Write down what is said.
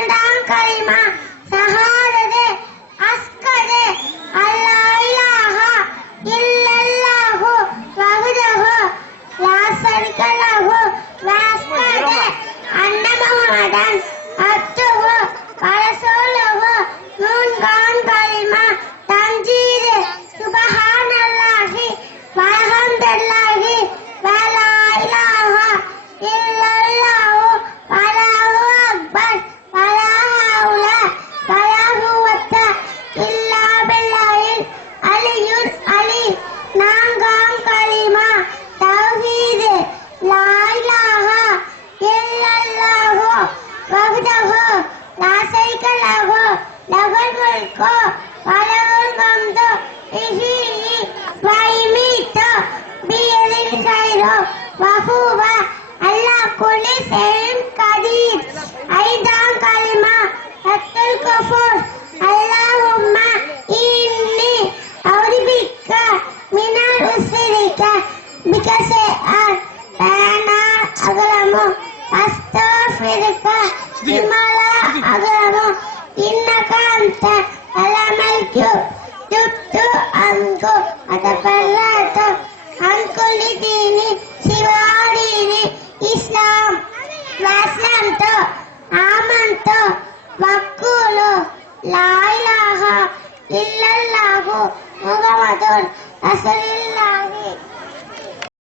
இரண்டாம் கலிமா ஷஹாதத்து அஷ்ஹது அல்லா இலாஹா இல்லல்லாஹு வஹ்தஹு லா ஷரீக லஹு வ அஷ்ஹது அன்ன முஹம்மதன் அப்துஹு வ ரசூலுஹு மூன்றாம் கலிமா தன்ஜீது சுப்ஹானல்லாஹி வல்ஹம்துலில்லாஹி வ லா இலாஹா இல்லல்லாஹு வல்லாஹு அக்பர் வலா ஹவுல வலா குவத்த இல்லா பில்லாஹில் அலியுல் அலீம். நான்காம் கலிமா தௌஹீது லா இலாஹா இல்லல்லாஹு வஹ்தஹு லா ஷரீக லஹு லஹுல் முல்கு வ லஹுல் ஹம்து யுஹ்யி வ யுமீத்து பியதில் கைரு வ ஹுவ அலா குல்லி ஷைஇன் கதீர். ஐந்தாம் கலிமா தத்துல் கஃபூர் அல்லாஹும்ம இன்னி அவுதுபிக்க மினல் உஸ்ரிக பிக ஷைஅன் லா அக்லமு அஸ்தஃபிருக பிமா லா அக்லமு இன்னக அன்த அலமல் துப்து அன்கு அதபல்லது அன் குல்லி தீனி சிவா தீனி இஸ்லாம் வஸ்லம்து ஆமன்து வக்கூலு லா இலாஹா இல்லல்லாஹு முஹம்மதுர் ரசூலுல்லாஹி